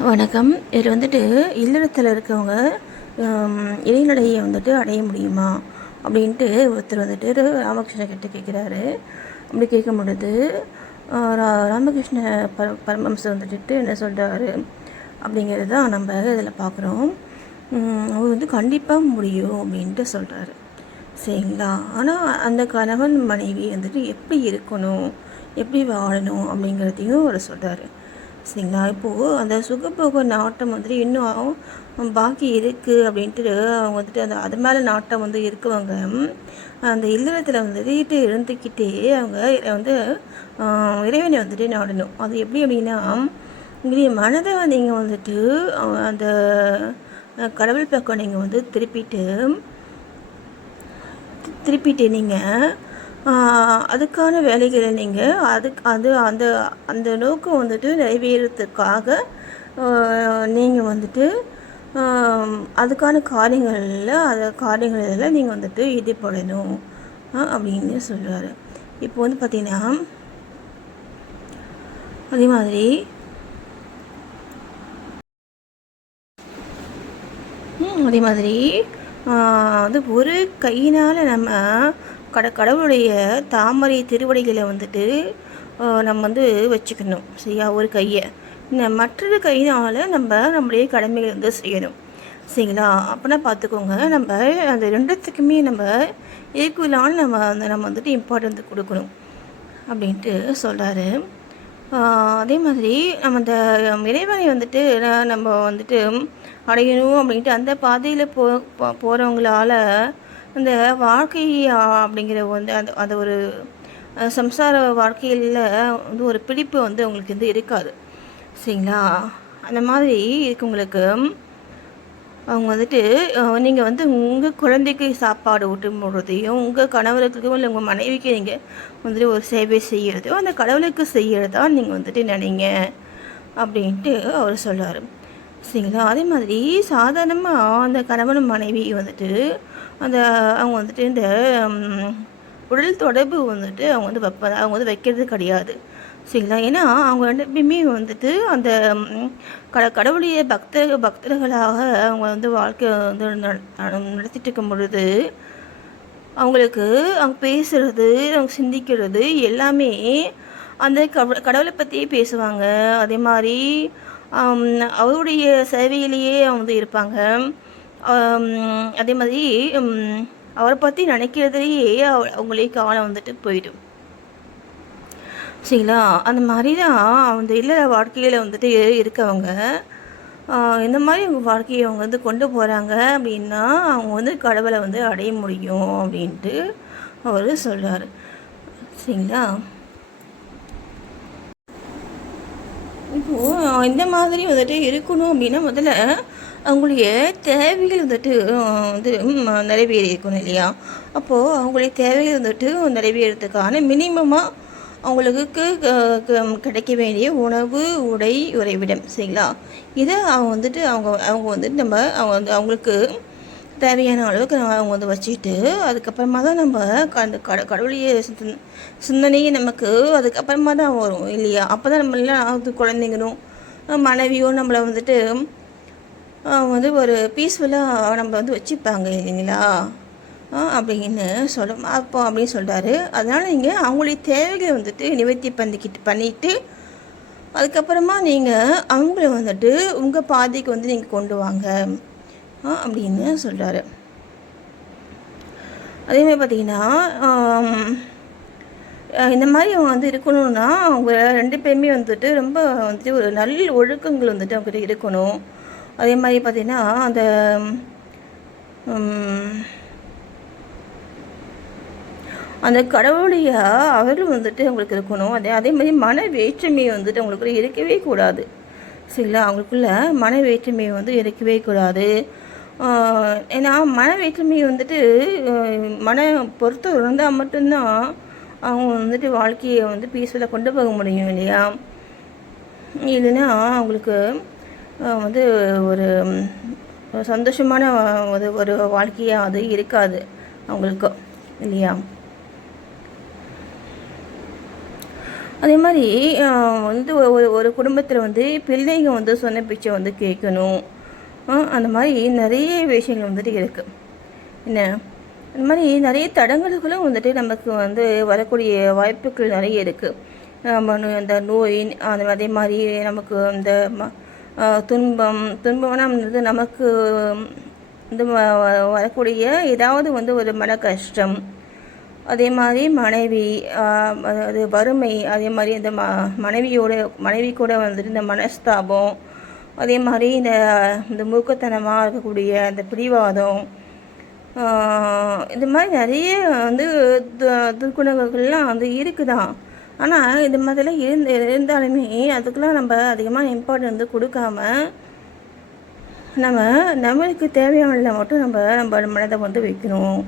வணக்கம். இது வந்துட்டு இல்லறத்தில் இருக்கவங்க ஹம், இறைநிலையை வந்துட்டு அடைய முடியுமா? அப்படின்ட்டு ஒருத்தர் வந்துட்டு ராமகிருஷ்ணன் கிட்ட கேட்குறாரு அப்படி கேட்கும் பொழுது ரா- ராமகிருஷ்ண பர பரமம்சர் வந்துட்டு என்ன சொல்கிறாரு அப்படிங்கிறது தான் நம்ம இதில் பார்க்குறோம் அவர் வந்து கண்டிப்பாக முடியும் அப்படின்ட்டு சொல்கிறாரு சரிங்களா? ஆனால் அந்த கணவன் மனைவி வந்துட்டு எப்படி இருக்கணும்? எப்படி வாழணும் அப்படிங்கிறதையும் அவர் சொல்கிறாரு சரிங்களா இப்போது அந்த சுகபோக நாட்டம் வந்துட்டு இன்னும் பாக்கி இருக்குது அப்படின்ட்டு அவங்க வந்துட்டு அந்த அது மேலே நாட்டம் வந்து இருக்கவங்க. அந்த இல்லறத்தில் வந்துட்டு இருந்துக்கிட்டே அவங்க வந்து இறைவனை வந்துட்டு நாடணும். அது எப்படி அப்படின்னா உங்களுடைய மனதை நீங்கள் வந்துட்டு அந்த கடவுள் பக்கம் நீங்கள் வந்து திருப்பிட்டு திருப்பிட்டு நீங்கள் அதுக்கான வேலைகளை நீங்கள் அதுக்கு அது அந்த அந்த நோக்கம் வந்துட்டு நிறைவேறத்துக்காக நீங்கள் வந்துட்டு அதுக்கான காரியங்களில் அந்த காரியங்களில் நீங்கள் வந்துட்டு ஈடுபடணும் அப்படின்னு சொல்கிறாரு இப்போ வந்து பார்த்தீங்கன்னா அதே மாதிரி அதே மாதிரி அது வந்து ஒரு கையினால் நம்ம கட கடவுளுடைய தாமரை திருவடிகளை வந்துட்டு நம்ம வந்து வச்சுக்கணும் சரியா? ஒரு கையை. இந்த மற்றொரு கையினால் நம்ம நம்மளுடைய கடமைகளை வந்து செய்யணும் சரிங்களா? அப்போனா பார்த்துக்கோங்க நம்ம அந்த ரெண்டுத்துக்குமே நம்ம ஈக்குவலான நம்ம அந்த நம்ம வந்துட்டு இம்பார்ட்டன்ஸ் கொடுக்கணும் அப்படின்ட்டு சொல்கிறாரு அதே மாதிரி நம்ம அந்த இறைவனை வந்துட்டு நம்ம வந்துட்டு அடையணும் அப்படின்ட்டு அந்த பாதையில் போ போ- போகிறவங்களால அந்த வாழ்க்கை அப்படிங்கிற வந்து அந்த அந்த ஒரு சம்சார வாழ்க்கையில் வந்து ஒரு பிடிப்பு வந்து அவங்களுக்கு வந்து இருக்காது. சரிங்களா? அந்த மாதிரி இருக்கவங்களுக்கு அவங்க வந்துட்டு நீங்கள் வந்து உங்கள் குழந்தைக்கு சாப்பாடு ஊட்டும் போடுறதையும் உங்கள் கணவருக்கு இல்லை உங்கள் மனைவிக்கு நீங்கள் வந்துட்டு ஒரு சேவை செய்கிறதோ அந்த கடவுளுக்கு செய்கிறதா நீங்கள் வந்துட்டு நினைங்க அப்படின்ட்டு அவர் சொல்கிறார் சரிங்களா? அதே மாதிரி சாதாரணமாக அந்த கணவன் மனைவி வந்துட்டு அந்த அவங்க வந்துட்டு இந்த உடல் தொடர்பு வந்துட்டு அவங்க வந்து வைப்பாங்க அவங்க வந்து வைக்கிறது கிடையாது. சரிங்களா? ஏன்னா அவங்க ரெண்டு பேருமே வந்துட்டு அந்த கட கடவுளைய பக்த பக்தர்களாக அவங்க வந்து வாழ்க்கை வந்து நட- நடத்திட்டு இருக்கும் பொழுது அவங்களுக்கு அவங்க பேசுறது அவங்க சிந்திக்கிறது எல்லாமே அந்த கவ கடவுளை பற்றியே பேசுவாங்க. அதே மாதிரி அவருடைய சேவையிலேயே அவங்க வந்து இருப்பாங்க. அதே மாதிரி அவரை பற்றி நினைக்கிறதுலேயே அவங்களே காலம் வந்துட்டு போயிடும். சரிங்களா? அந்த மாதிரி தான் அந்த இல்லற வாழ்க்கையில் வந்துட்டு இருக்கவங்க இந்த மாதிரி அவங்க வாழ்க்கையை அவங்க வந்து கொண்டு போகிறாங்க அப்படின்னா அவங்க வந்து கடவுளை வந்து அடைய முடியும் அப்படின்ட்டு அவர் சொல்கிறார் சரிங்களா? இப்போது இந்த மாதிரி வந்துட்டு இருக்கணும் அப்படின்னா முதல்ல அவங்களுடைய தேவைகள் வந்துட்டு வந்து நிறைவேறியிருக்கணும் நிறைவேறி இருக்கணும் இல்லையா? அப்போது அவங்களுடைய தேவைகள் வந்துட்டு நிறைவேறதுக்கான மினிமமாக அவங்களுக்கு க- கிடைக்க வேண்டிய உணவு உடை உறைவிடம் சரிங்களா? இதை அவங்க வந்துட்டு அவங்க அவங்க வந்துட்டு நம்ம அவங்க வந்து அவங்களுக்கு தேவையான அளவுக்கு நம்ம அவங்க வந்து வச்சுக்கிட்டு அதுக்கப்புறமா தான் நம்ம அந்த கட கடவுளுடைய சிந்தனை சிந்தனையே நமக்கு அதுக்கப்புறமா தான் வரும் இல்லையா? அப்போ தான் நம்ம எல்லாம் அது குழந்தைங்களும் மனைவியும் நம்மளை வந்துட்டு வந்து ஒரு பீஸ்ஃபுல்லாக நம்ம வந்து வச்சுப்பாங்க இல்லைங்களா? ஆ, அப்படின்னு சொல்ல அப்போ அப்படின்னு சொல்கிறாரு அதனால் நீங்கள் அவங்களுடைய தேவைகளை வந்துட்டு நிவர்த்தி பண்ணிக்கிட்டு பண்ணிட்டு அதுக்கப்புறமா நீங்கள் அவங்கள வந்துட்டு உங்கள் பாதைக்கு வந்து நீங்கள் கொண்டு வாங்க. ஆ, அப்படின்னு சொல்கிறாரு அதேமாதிரி பார்த்தீங்கன்னா இந்த மாதிரி அவங்க வந்து இருக்கணும்னா அவங்க ரெண்டு பேருமே வந்துட்டு ரொம்ப வந்துட்டு ஒரு நல்ல ஒழுக்கங்கள் வந்துட்டு அவங்ககிட்ட இருக்கணும். அதே மாதிரி பார்த்திங்கன்னா அந்த அந்த கடவுளுடைய அவரும் வந்துட்டு அவங்களுக்கு இருக்கணும். அதே அதே மாதிரி மன வேற்றுமை வந்துட்டு அவங்களுக்குள்ள இருக்கவே கூடாது. சரிங்களா? அவங்களுக்குள்ள மன வேற்றுமை வந்து இருக்கவே கூடாது. ஏன்னா மன வேற்றுமை வந்துட்டு மன பொறுத்த இருந்தால் மட்டும்தான் அவங்க வந்துட்டு வாழ்க்கையை வந்து பீஸ்ஃபுல்லாக கொண்டு போக முடியும் இல்லையா? இல்லைன்னா அவங்களுக்கு வந்து ஒரு சந்தோஷமான ஒரு ஒரு வாழ்க்கையாக அது இருக்காது அவங்களுக்கு இல்லையா? அதே மாதிரி வந்து ஒரு ஒரு- குடும்பத்தில் வந்து பிள்ளைங்க வந்து சொன்ன பிச்சை வந்து கேட்கணும். அந்த மாதிரி நிறைய விஷயங்கள் வந்துட்டு இருக்குது என்ன? அந்த மாதிரி நிறைய தடங்கல்களும் வந்துட்டு நமக்கு வந்து வரக்கூடிய வாய்ப்புகள் நிறைய இருக்குது அந்த நோய் அந்த அதே மாதிரி நமக்கு அந்த ம- துன்பம். துன்பம்னா வந்து நமக்கு இந்த வ- வரக்கூடிய ஏதாவது வந்து ஒரு மன கஷ்டம். அதே மாதிரி மனைவி அது வறுமை அதே மாதிரி இந்த ம மனைவியோட மனைவி கூட வந்துட்டு இந்த மனஸ்தாபம் அதே மாதிரி இந்த இந்த மூர்க்கத்தனமாக இருக்கக்கூடிய இந்த பிடிவாதம் இந்த மாதிரி நிறைய வந்து து- துர்க்குணங்கள்லாம் வந்து இருக்குதான். ஆனால் இது மாதிரிலாம் இருந்து இருந்தாலுமே அதுக்கெலாம் நம்ம அதிகமாக இம்பார்ட்டன்ட் வந்து கொடுக்காம நம்ம நம்மளுக்கு தேவையானதை மட்டும் நம்ம நம்ம மனதை வந்து வைக்கணும்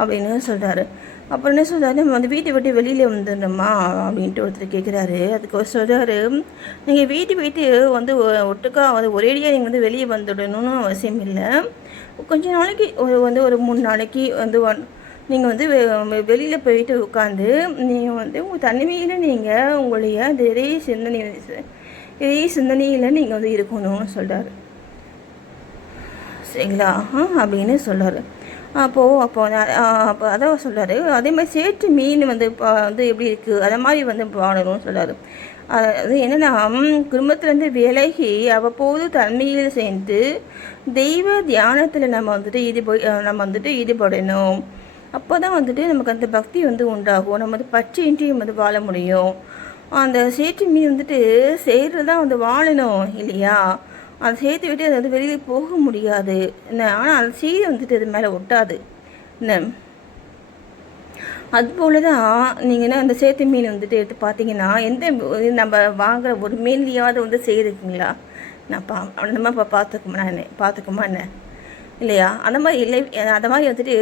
அப்படின்னு சொல்கிறாரு அப்புறம் என்ன சொல்கிறாரு நம்ம வந்து வீட்டை விட்டு வெளியில் வந்துடணுமா? அப்படின்ட்டு ஒருத்தர் கேட்குறாரு அதுக்கு ஒரு சொல்கிறாரு நீங்கள் வீட்டு வீட்டு வந்து ஒட்டுக்கா வந்து ஒரேடியாக நீங்கள் வந்து வெளியே வந்துடணும்னு அவசியம் இல்லை. கொஞ்ச நாளைக்கு ஒரு வந்து ஒரு மூணு நாளைக்கு வந்து ஒன் நீங்கள் வந்து வெளியில் போயிட்டு உட்காந்து நீங்கள் வந்து உங்கள் தனிமையில் நீங்கள் உங்களுடைய நிறைய இதே சிந்தனை இதே சிந்தனையில் நீங்கள் வந்து இருக்கணும்னு சொல்கிறாரு சரிங்களா? ஆ அப்படின்னு சொல்கிறாரு அப்போது அப்போ அப்போ அதான் சொல்கிறாரு அதே மாதிரி சேற்று மீன் வந்து பா- வந்து எப்படி இருக்குது அதை மாதிரி வந்து வாழணும்னு சொல்கிறாரு அது என்னென்னா குடும்பத்துலேருந்து விலகி அவ்வப்போது தன்மையில் சேர்ந்து தெய்வ தியானத்தில் நம்ம வந்துட்டு ஈடுப நம்ம வந்துட்டு ஈடுபடணும். அப்போ தான் வந்துட்டு நமக்கு அந்த பக்தி வந்து உண்டாகும். நம்ம வந்து பச்சையின்றி வந்து வாழ முடியும். அந்த சேற்று மீன் வந்துட்டு சேர்றது தான் வந்து வாழணும் இல்லையா? அதை சேர்த்து விட்டு அது வந்து வெளியே போக முடியாது. என்ன? ஆனால் அந்த சீரை வந்துட்டு அது மேலே ஒட்டாது. என்ன? அதுபோல தான் நீங்கள் என்ன அந்த சேத்து மீன் வந்துட்டு எடுத்து பார்த்தீங்கன்னா எந்த நம்ம வாங்குற ஒரு மீன்லையாவது வந்து செய்திருக்கீங்களா நான் பா அந்த இப்போ பார்த்துக்குமா என்ன? பார்த்துக்குமா என்ன? இல்லையா? அந்த மாதிரி இல்லை அந்த மாதிரி வந்துட்டு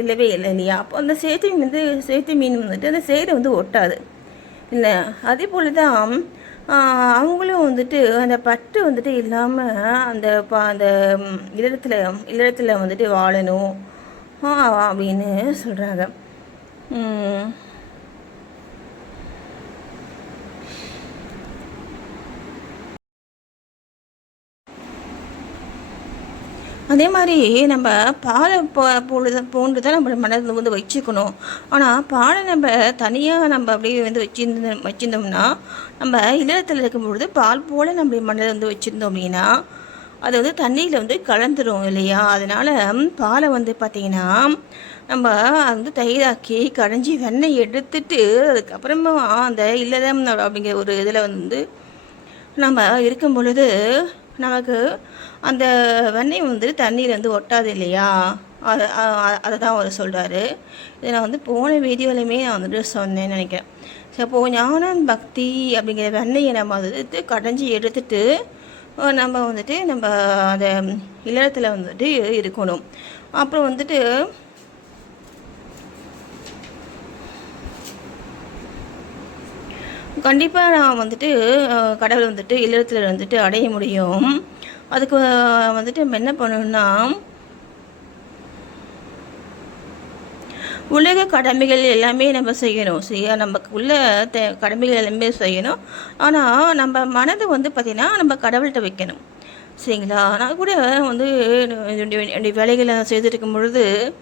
இல்லவே இல்லை இல்லையா? அப்போ அந்த சேத்தி மீன் வந்து சேத்து மீன் வந்துட்டு அந்த சேரை வந்து ஒட்டாது. இல்லை அதே போல தான் அவங்களும் வந்துட்டு அந்த பட்டு வந்துட்டு இல்லாமல் அந்த ப அந்த இல்லத்தில் இல்லத்தில் வந்துட்டு வாழணும் அப்படின்னு சொல்கிறாங்க அதே மாதிரி நம்ம பாலை பொழுது போன்று தான் நம்ம மனதில் வந்து வச்சுக்கணும். ஆனால் பாலை நம்ம தனியாக நம்ம அப்படியே வந்து வச்சிருந்த வச்சிருந்தோம்னா நம்ம இல்லத்தில் இருக்கும்பொழுது பால் போல் நம்ம மனதில் வந்து வச்சுருந்தோம் அப்படின்னா அது வந்து தண்ணியில் வந்து கலந்துரும் இல்லையா? அதனால் பாலை வந்து பார்த்திங்கன்னா நம்ம வந்து தயிராக்கி கடைஞ்சி வெண்ணெய் எடுத்துட்டு அதுக்கப்புறமா அந்த இல்லறம் அப்படிங்கிற ஒரு இதில் வந்து நம்ம இருக்கும் பொழுது நமக்கு அந்த வெண்ணெய் வந்து தண்ணியில் வந்து ஒட்டாது இல்லையா? அதை அதை தான் அவர் சொல்கிறாரு இதை நான் வந்து போன வீடியோலையுமே நான் வந்துட்டு சொன்னேன்னு நினைக்கிறேன். ஸோ அப்போது ஞானம் பக்தி அப்படிங்கிற வெண்ணெயை நம்ம வந்துட்டு கடைஞ்சி எடுத்துட்டு நம்ம வந்துட்டு நம்ம அந்த இல்லத்தில் வந்துட்டு இருக்கணும். அப்புறம் வந்துட்டு கண்டிப்பாக நான் வந்துட்டு கடவுள் வந்துட்டு இல்லறத்தில் வந்துட்டு அடைய முடியும். அதுக்கு வந்துட்டு நம்ம என்ன பண்ணணும்னா உலக கடமைகள் எல்லாமே நம்ம செய்யணும். செய்ய நமக்கு உள்ள தே கடமைகள் எல்லாமே செய்யணும். ஆனால் நம்ம மனதை வந்து பார்த்திங்கன்னா நம்ம கடவுள்கிட்ட வைக்கணும். சரிங்களா? நான் கூட வந்து என்னுடைய என்னுடைய வேலைகளை செய்துட்டு இருக்கும் பொழுது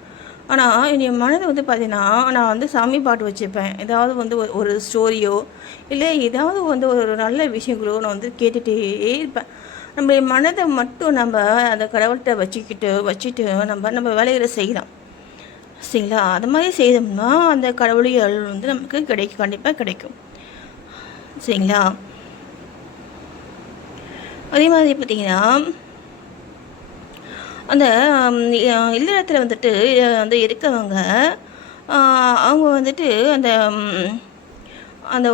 ஆனால் என்னுடைய மனதை வந்து பார்த்தீங்கன்னா நான் வந்து சாமி பாட்டு வச்சுப்பேன். ஏதாவது வந்து ஒரு ஸ்டோரியோ இல்லை ஏதாவது வந்து ஒரு நல்ல விஷயங்களோ நான் வந்து கேட்டுகிட்டே இருப்பேன். நம்முடைய மனதை மட்டும் நம்ம அந்த கடவுள்கிட்ட வச்சுக்கிட்டு வச்சுட்டு நம்ம நம்ம வேலைகளை செய்யலாம். சரிங்களா? அது மாதிரி செய்தோம்னா அந்த கடவுளுடைய அருள் வந்து நமக்கு கிடைக்கும். கண்டிப்பாக கிடைக்கும். சரிங்களா? அதே மாதிரி பார்த்தீங்கன்னா அந்த இல்லறத்தில் வந்துட்டு வந்து இருக்கவங்க அவங்க வந்துட்டு அந்த அந்த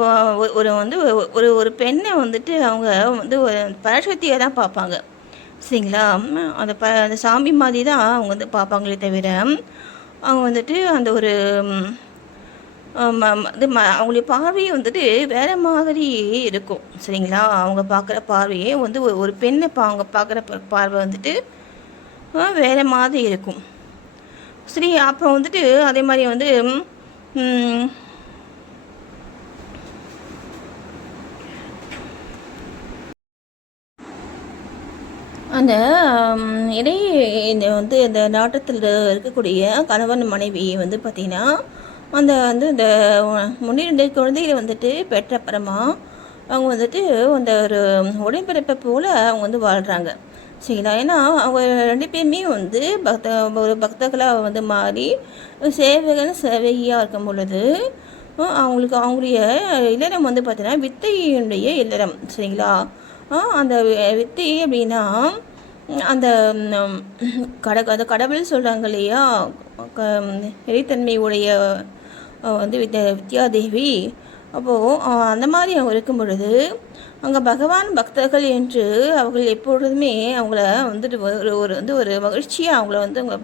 ஒரு வந்து ஒரு ஒரு பெண்ணை வந்துட்டு அவங்க வந்து ஒரு பரசக்தியை தான் பார்ப்பாங்க. சரிங்களா? அந்த ப அந்த சாமி மாதிரி தான் அவங்க வந்து பார்ப்பாங்களே தவிர அவங்க வந்துட்டு அந்த ஒரு ம இது ம அவங்களுடைய பார்வையே வந்துட்டு வேறு மாதிரி இருக்கும். சரிங்களா? அவங்க பார்க்குற பார்வையே வந்து ஒரு பெண்ணை பா அவங்க பார்க்குற ப- பார்வை வந்துட்டு வேறு மாதிரி இருக்கும். சரி அப்புறம் வந்துட்டு அதே மாதிரி வந்து அந்த இடை இந்த வந்து இந்த நாட்டத்தில் இருக்கக்கூடிய கணவன் மனைவி வந்து பார்த்திங்கன்னா அந்த வந்து இந்த முன்னிரண்டு குழந்தைகளை வந்துட்டு பெற்ற அப்புறமா அவங்க வந்துட்டு அந்த ஒரு உடன்பிறப்பை போல் அவங்க வந்து வாழ்கிறாங்க சரிங்களா ஏன்னா அவங்க ரெண்டு பேருமே வந்து பக்த ஒரு பக்தர்களாக வந்து மாறி சேவகன் சேவகியாக இருக்கும் பொழுது அவங்களுக்கு அவங்களுடைய இல்லறம் வந்து பார்த்தீங்கன்னா வித்தையினுடைய இல்லறம் சரிங்களா? அந்த வித்தை அப்படின்னா அந்த கட அந்த கடவுள் சொல்கிறாங்க இல்லையா? க இறைத்தன்மை வந்து வித்யா வித்யாதேவி அப்போது அந்த மாதிரி அவங்க இருக்கும் பொழுது அங்கே பகவான் பக்தர்கள் என்று அவர்கள் எப்பொழுதுமே அவங்கள வந்துட்டு ஒரு ஒரு வந்து ஒரு மகிழ்ச்சியாக அவங்கள வந்து அவங்க